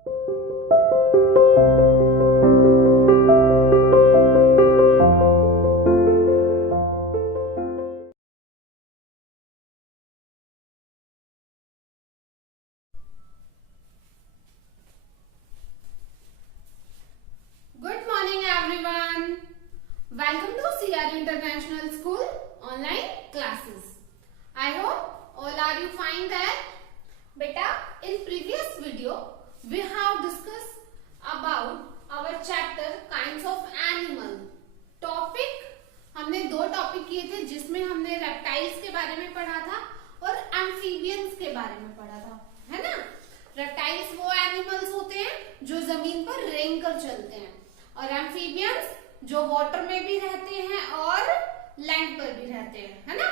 Good morning everyone. Welcome to CR International School online classes. I hope all are you fine there. Beta, in previous video we have discussed about our chapter kinds of animal. Topic हमने दो topic किए थे जिसमें हमने reptiles के बारे में पढ़ा था और एम्फीबियंस के बारे में पढ़ा था, है ना। रेप्टाइल्स वो एनिमल्स होते हैं जो जमीन पर रेंग कर चलते हैं और एम्फीबियंस जो वाटर में भी रहते हैं और लैंड पर भी रहते हैं, है ना।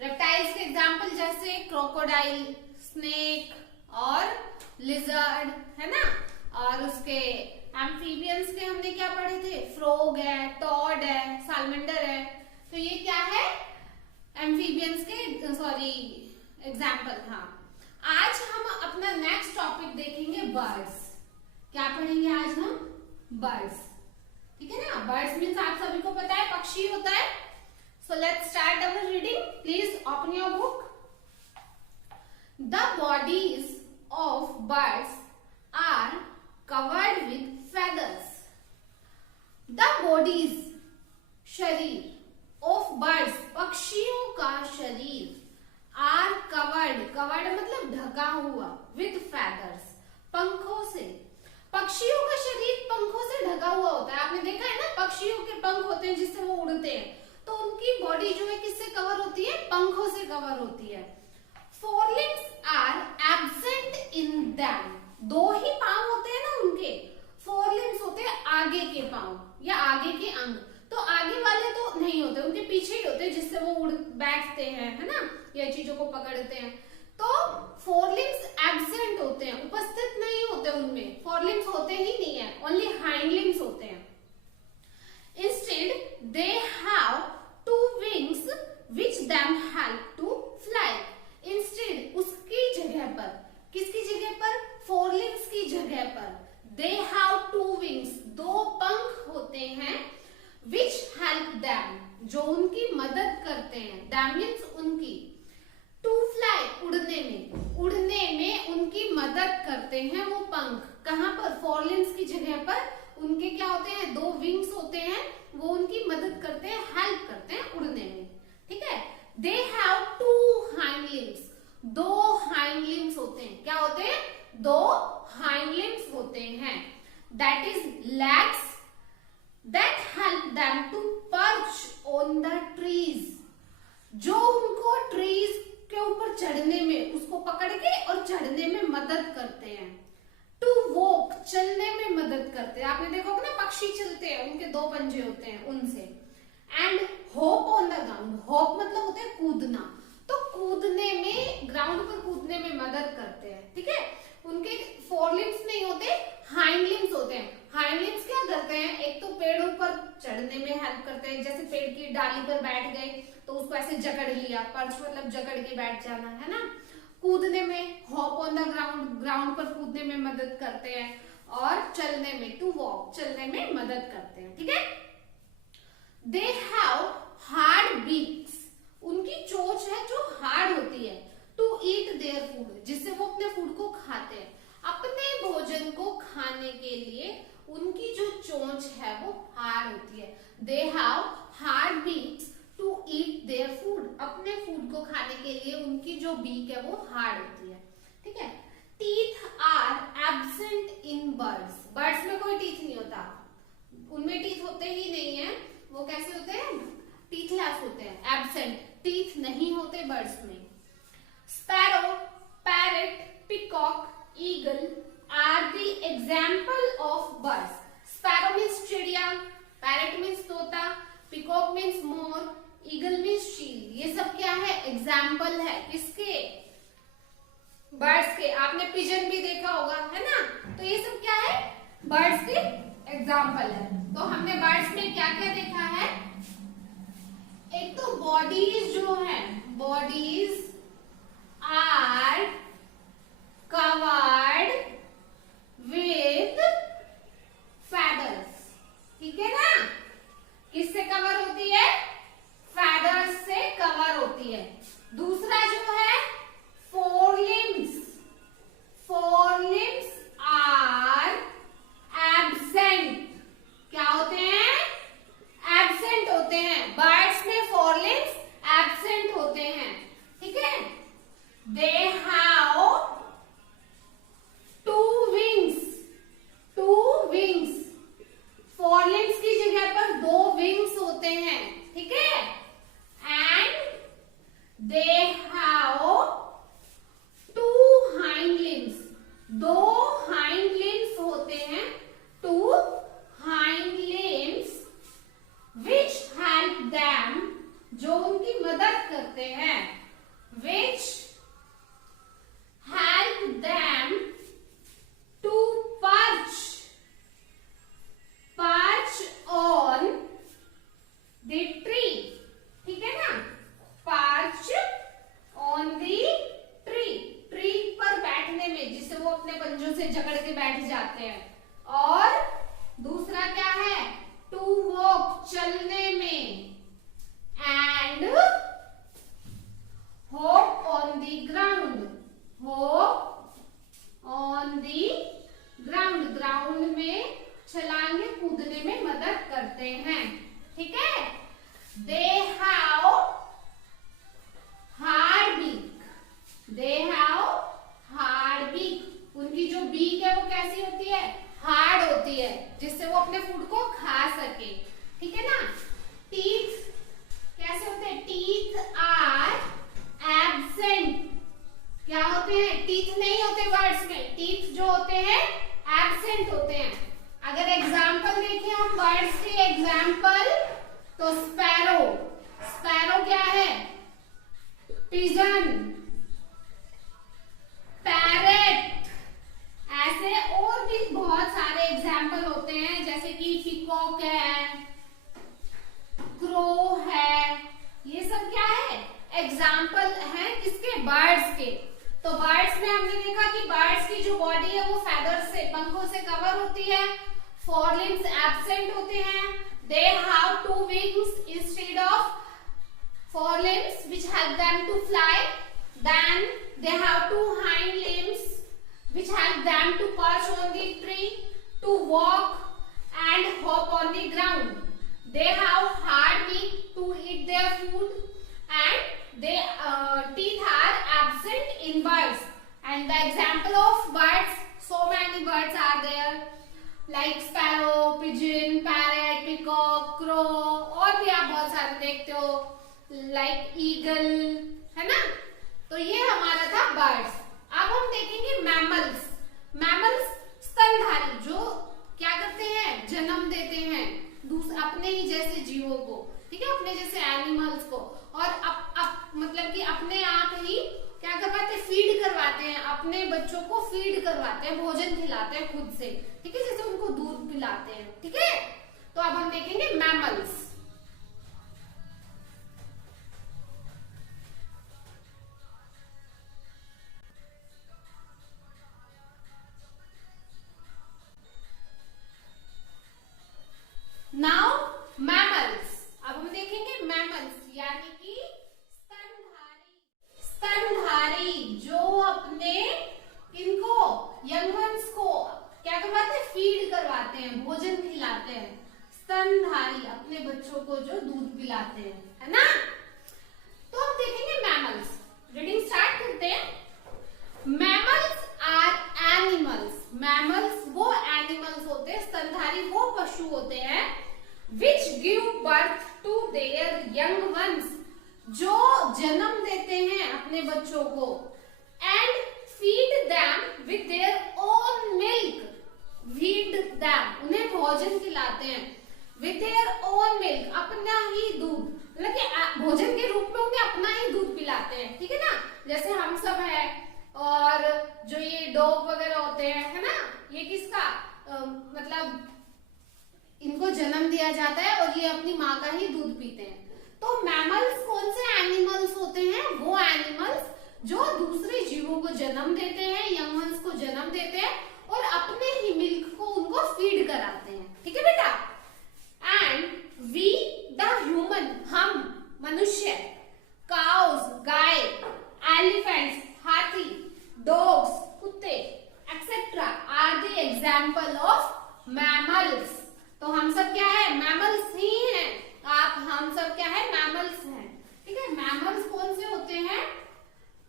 रेप्टाइल्स के एग्जांपल जैसे क्रोकोडाइल, स्नेक और लिजर्ड, है ना। और उसके एम्फीबियंस के हमने क्या पढ़े थे, फ्रॉग है, टॉड है, सालमेंडर है। तो ये क्या है, एम्फीबियंस के एग्जांपल। हाँ, आज हम अपना नेक्स्ट टॉपिक देखेंगे बर्ड्स। क्या पढ़ेंगे आज हम, बर्ड्स, ठीक है ना। बर्ड्स मीन्स आप सभी को पता है पक्षी होता है। So let's start our reading. Please open your book. The bodies of birds are covered with feathers. The bodies, शरीर, ऑफ बर्ड्स, पक्षियों का शरीर, आर कवर्ड, कवर्ड मतलब ढका हुआ, विथ फेदर्स, पंखों से। पक्षियों का शरीर पंखों से ढका हुआ होता है। आपने देखा है ना, पक्षियों के पंख होते हैं जिससे वो उड़ते हैं, तो उनकी बॉडी जो है किससे कवर होती है, पंखों से कवर होती है। Forelimbs are absent in them. दो ही पांव होते हैं ना उनके। फोरलिम्स होते हैं आगे के पांव या आगे के अंग, तो आगे वाले तो नहीं होते, उनके पीछे ही होते हैं जिससे वो उड़ बैठते हैं, है ना, या चीजों को पकड़ते हैं। तो फोरलिम्स एब्सेंट होते हैं, उपस्थित नहीं होते उनमें, फोरलिम्स होते ही नहीं है, ओनली हाइंडलिम्स होते हैं। Instead they have two wings which them help to fly. Instead, उसकी जगह पर, किसकी जगह पर, फोरलिम्स की जगह पर, दे हैव टू विंग्स, दो पंख होते हैं, व्हिच हेल्प देम, जो उनकी मदद करते हैं, देम मीन्स उनकी, टू फ्लाई, उड़ने में उनकी मदद करते हैं वो पंख। कहां पर, फोरलिम्स की जगह पर उनके क्या होते हैं, दो विंग्स होते हैं, वो उनकी मदद करते हैं, हेल्प करते हैं उड़ने में, ठीक है। दे हैव टू हाइंडलिम्स, दो हाइंडलिम्स होते हैं, क्या होते हैं, दो हाइंडलिम्स होते हैं, that is legs that help them to perch on the trees, जो उनको ट्रीज के ऊपर चढ़ने में, उसको पकड़ के और चढ़ने में मदद करते हैं। टू वॉक, चलने में मदद करते हैं। आपने देखो ना, पक्षी चलते हैं, उनके दो पंजे होते हैं उनसे। And hop on the ground, hop मतलब होता है कूदना, तो कूदने में, ग्राउंड पर कूदने में मदद करते हैं, ठीक है। उनके फोरलिम्स नहीं होते, हाइंडलिम्स होते हैं। हाइंडलिम्स क्या करते हैं, एक तो पेड़ ऊपर चढ़ने में हेल्प करते हैं, जैसे पेड़ की डाली पर बैठ गए तो उसको ऐसे जकड़ लिया, पर्च मतलब जकड़ के बैठ जाना, है ना। कूदने में, hop on the ground, ground पर कूदने में मदद करते हैं, और चलने में, टू वॉक, चलने में मदद करते हैं, ठीक है। दे हैव हार्ड बीक्स, उनकी चोंच है जो हार्ड होती है, टू ईट देयर फूड, जिससे वो अपने फूड को खाते हैं। अपने भोजन को खाने के लिए उनकी जो चोंच है वो हार्ड होती है। They have hard beaks to eat their food, अपने फूड को खाने के लिए उनकी जो बीक है वो हार्ड होती है, ठीक है। Teeth are absent in birds, birds में कोई टीथ नहीं होता, उनमें टीथ होते ही नहीं है। वो कैसे होते हैं, टीथलेस होते हैं, एब्सेंट, टीथ नहीं होते बर्ड्स में। Sparrow, parrot, peacock, eagle are the example of birds. Sparrow means चिड़िया, पैरट मीन्स तोता, पिकॉक मीन्स मोर, ईगल मीन्स चील। ये सब क्या है, एग्जाम्पल है, किसके, बर्ड्स के। आपने पिजन भी देखा होगा, है ना। तो ये सब क्या है, बर्ड्स के एग्जाम्पल है। तो हमने बर्ड्स में क्या क्या देखा है, एक तो बॉडीज जो है, बॉडीज आर कवर्ड बैठने में, जिससे वो अपने पंजों से जकड़ के बैठ जाते हैं। और दूसरा क्या है, टू वॉक, चलने में, and hop on the ground, hop on the ground, ground में छलांगे कूदने में मदद करते हैं। ठीक है। They have hard beak, they have hard beak, उनकी जो बीक है वो कैसी होती है, हार्ड होती है, जिससे वो अपने फूड को खा सके। ठीक है ना। टीथ कैसे होते हैं, टीथ आर एब्सेंट, क्या होते हैं, टीथ नहीं होते बर्ड्स में, टीथ जो होते हैं एब्सेंट होते हैं। अगर एग्जाम्पल देखें हम बर्ड्स के एग्जाम्पल, तो स्पैरो, स्पैरो क्या है, पिजन, पैरेट, ऐसे और भी बहुत सारे एग्जाम्पल होते हैं, जैसे कि पीकॉक है, क्रो है, ये सब क्या है, एग्जाम्पल है किसके, बर्ड्स के। तो बर्ड्स में हमने देखा कि बर्ड्स की जो बॉडी है वो फेदर्स से, पंखों से कवर होती है, फोरलिम्स एब्सेंट होते हैं, they have two wings instead of forelimbs which help them to fly, then they have two hind limbs which help them to perch on the tree, to walk and hop on the ground. They have hard beak to eat their food, and their teeth are absent in birds. And the example of birds, so many birds are there like sparrow, pigeon, parrot, peacock, crow, और भी आप बहुत सारे देखते हो like eagle, है ना। तो ये हमारा था बर्ड्स। अब हम देखेंगे मैमल्स। मैमल्स स्तनधारी, जो क्या करते हैं, जन्म देते हैं अपने ही जैसे जीवों को, ठीक है, अपने जैसे एनिमल्स को, और मतलब कि अपने आप ही क्या करवाते हैं, फीड करवाते हैं, अपने बच्चों को फीड करवाते हैं, भोजन खिलाते हैं खुद से, ठीक है, जैसे उनको दूध पिलाते हैं। ठीक है। तो अब हम देखेंगे मैमल्स। नाउ मैमल्स, अब हम देखेंगे मैमल्स यानी कि स्तनधारी। स्तनधारी जो अपने इनको यंग वंस को क्या करवाते हैं, फीड करवाते हैं, भोजन खिलाते हैं। स्तनधारी अपने बच्चों को जो दूध पिलाते हैं, है ना। तो हम देखेंगे मैमल्स। रीडिंग स्टार्ट करते हैं। मैमल्स आर एनिमल्स, मैमल्स वो एनिमल्स होते हैं, स्तनधारी वो पशु होते हैं which give birth to their young ones, जो जन्म देते हैं अपने बच्चों को, and feed them with their own milk, feed them उन्हें भोजन खिलाते हैं, with their own milk अपना ही दूध, मतलब कि भोजन के रूप में उन्हें अपना ही दूध पिलाते हैं। ठीक है ना। जैसे हम सब है, और जो ये डॉग वगैरह होते हैं, है ना, ये किसका मतलब इनको जन्म दिया जाता है और ये अपनी माँ का ही दूध पीते हैं। तो मैमल्स कौन से एनिमल्स होते हैं, वो एनिमल्स जो दूसरे जीवों को जन्म देते हैं, यंग वंस को जन्म देते हैं और अपने ही मिल्क को उनको फीड कराते हैं। ठीक है बेटा। एंड वी द ह्यूमन, हम मनुष्य, काउस गाय, एलिफेंट्स हाथी, डॉग्स कुत्ते, etcetera are the example of mammals. तो हम सब क्या है, मैमल्स ही हैं। हम सब क्या है, मैमल्स हैं। ठीक है। मैमल्स कौन से होते हैं,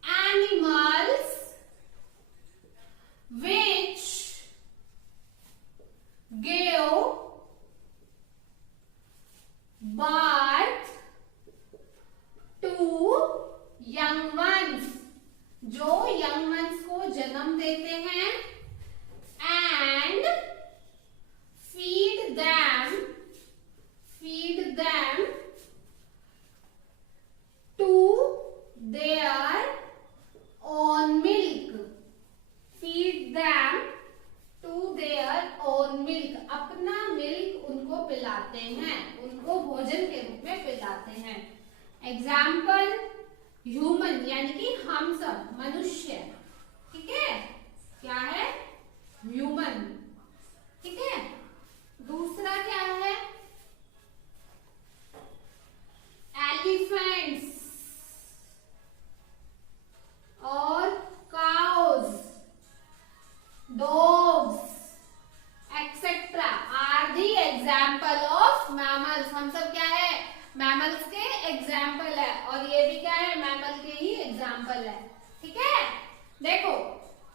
animals which give birth to young ones, जो यंग वंस को जन्म देते हैं, and feed them to their own milk, feed them to their own milk, अपना मिल्क उनको पिलाते हैं, उनको भोजन के रूप में पिलाते हैं। एग्जाम्पल ह्यूमन यानी कि हम सब मनुष्य, ठीक है,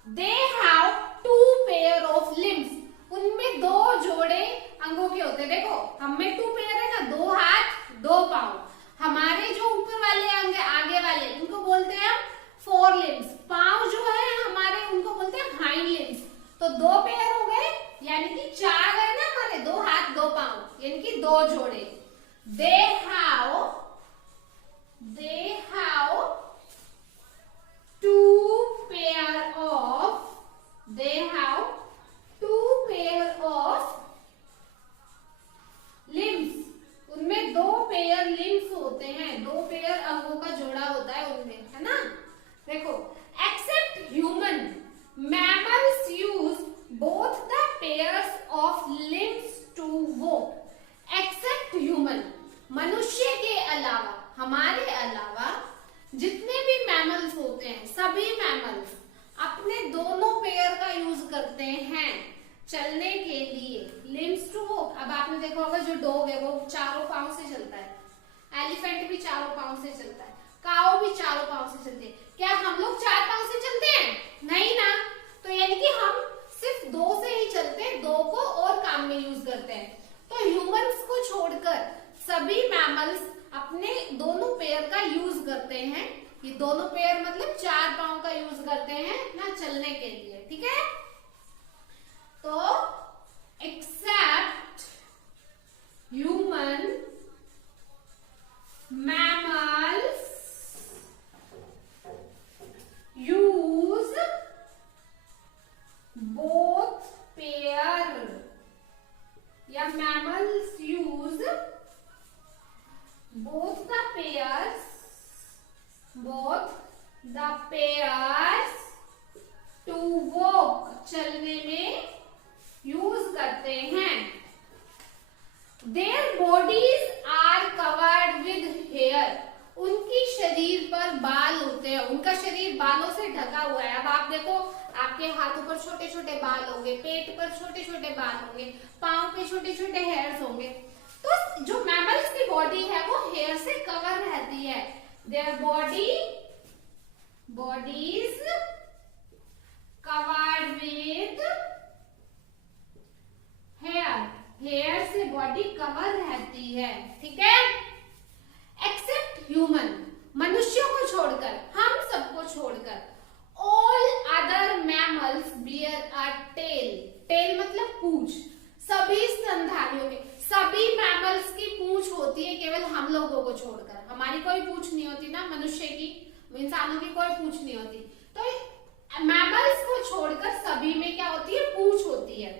they have two pair of limbs, उनमें दो जोड़े अंगों के होते हैं। देखो हम में टू पेयर है ना, दो हाथ दो पांव। हमारे जो ऊपर वाले अंग है आगे वाले, इनको बोलते हैं हम फोर लिम्स। पांव जो है हमारे, उनको बोलते हैं हाइंड लिम्स। तो दो पेयर हो गए, यानी कि चार है ना हमारे, दो हाथ दो पांव, यानी कि दो जोड़े। They have two pair of, they have two pair of limbs, उनमें दो पेयर लिम्स होते हैं, दो पेयर अंगों का जोड़ा होता है उनमें, है ना। देखो, except human mammals use both the pairs of limbs to walk. Except human, मनुष्य के अलावा, हमारे अलावा जितने भी मैमल्स होते हैं, सभी मैमल्स अपने दोनों पेयर का यूज करते हैं चलने के लिए। लिम्स टू वॉक, अब आपने देखा होगा जो डॉग है वो चारों पांव से चलता है, एलिफेंट भी चारों पांव से चलता है, काऊ भी चारों पांव से चलते हैं। क्या हम लोग चार पांव से चलते हैं? नहीं ना। तो यानी कि हम सिर्फ दो से ही चलते हैं, दो को और काम में यूज करते हैं। तो ह्यूमंस को छोड़कर सभी मैमल्स अपने दोनों पेयर का यूज करते हैं। ये दोनों पेयर मतलब चार पांव का यूज करते हैं ना चलने के लिए, ठीक है। तो except human mammals use both pair, या mammals use both the pairs to walk, चलने में यूज करते हैं। Their bodies are covered with hair, उनकी शरीर पर बाल होते हैं, उनका शरीर बालों से ढका हुआ है। अब आप देखो, आपके हाथों पर छोटे छोटे बाल होंगे, पेट पर छोटे छोटे बाल होंगे, पांव पे छोटे छोटे हेयर्स होंगे। तो जो मैमल्स की बॉडी है वो हेयर से कवर रहती है। Their bodies covered with hair, hair से बॉडी कवर रहती है, ठीक है। एक्सेप्ट ह्यूमन, मनुष्यों को छोड़कर, हम सबको छोड़कर, all other mammals bear a tail, tail मतलब पूंछ। सभी स्तनधारियों के, सभी मैमल्स की पूंछ होती है, केवल हम लोगों को छोड़कर। हमारी कोई पूंछ नहीं होती ना, मनुष्य की, इंसानों की कोई पूंछ नहीं होती। तो मैमल्स को छोड़कर सभी में क्या होती है? पूंछ होती है।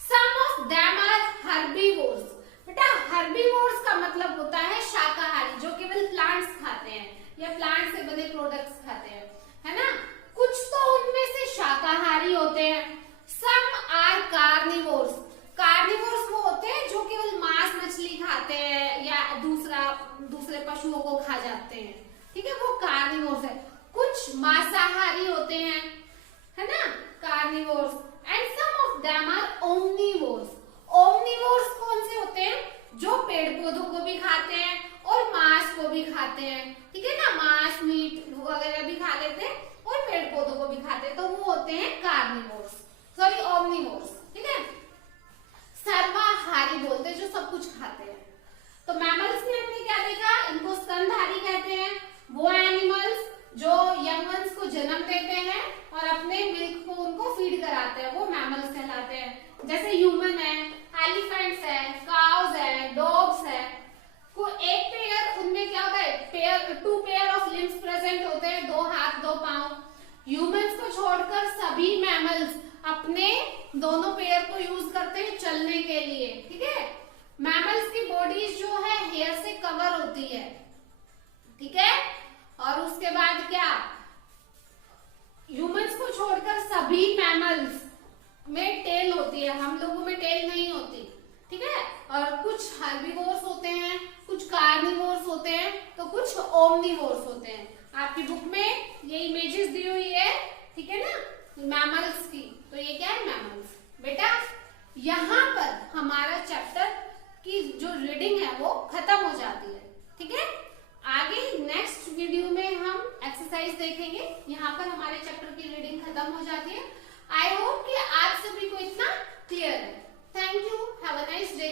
Some of them are herbivores, बेटा herbivores का मतलब होता है शाकाहारी, जो केवल प्लांट्स खाते हैं या प्लांट से बने प्रोडक्ट्स खाते हैं, है ना। कुछ तो उनमें से शाकाहारी होते हैं। Some are carnivores, कार्निवोर्स वो होते हैं जो केवल मांस मछली खाते हैं या दूसरे पशुओं को खा जाते हैं, ठीक है, वो कार्निवोर्स है। कुछ मांसाहारी होते हैं, है ना, carnivores. And some of them are omnivores. Omnivores कौन से होते हैं? जो पेड़ पौधों को भी खाते हैं और मांस को भी खाते हैं, ठीक है ना, मांस मीट वगैरह भी खा लेते हैं और पेड़ पौधों को भी खाते हैं, तो वो होते हैं कार्निवोर्स, सॉरी ओमनिवोर्स, ठीक है। सर्वाहारी बोलते हैं जो सब कुछ खाते हैं। तो मैमल्स में हमने क्या देखा? इनको स्तनधारी कहते हैं। वो एनिमल्स जो यंग वंस को जन्म देते हैं और अपने मिल्क को उनको फीड कराते हैं, वो मैमल्स कहलाते हैं। जैसे ह्यूमन है, एलिफेंट्स है, काउज है, डॉग्स है। को एक पेयर, उनमें क्या होता है? Pair, two pair of limbs present होते हैं, दो हाथ दो पांव। ह्यूमंस को छोड़कर सभी मैमल्स अपने दोनों पेयर को यूज करते हैं चलने के लिए, ठीक है। मैमल्स की बॉडीज जो है हेयर से कवर होती है, ठीक है। और उसके बाद क्या? ह्यूमंस को छोड़कर सभी मैमल्स में टेल होती है, हम लोगों में टेल नहीं होती, ठीक है। और कुछ हर्बीवोर्स होते हैं, कुछ कार्निवोर्स होते हैं, तो कुछ ओमनिवोर्स होते हैं। आपकी बुक में ये इमेजेस दी हुई है, ठीक है ना, मैमल्स की। तो ये क्या है? मैमल्स। बेटा यहाँ पर हमारा चैप्टर की जो रीडिंग है वो खत्म हो जाती है, ठीक है। आगे नेक्स्ट वीडियो में हम एक्सरसाइज देखेंगे। यहाँ पर हमारे चैप्टर की रीडिंग खत्म हो जाती है। आई होप कि आप सभी को इतना क्लियर है। Thank you, have a nice day.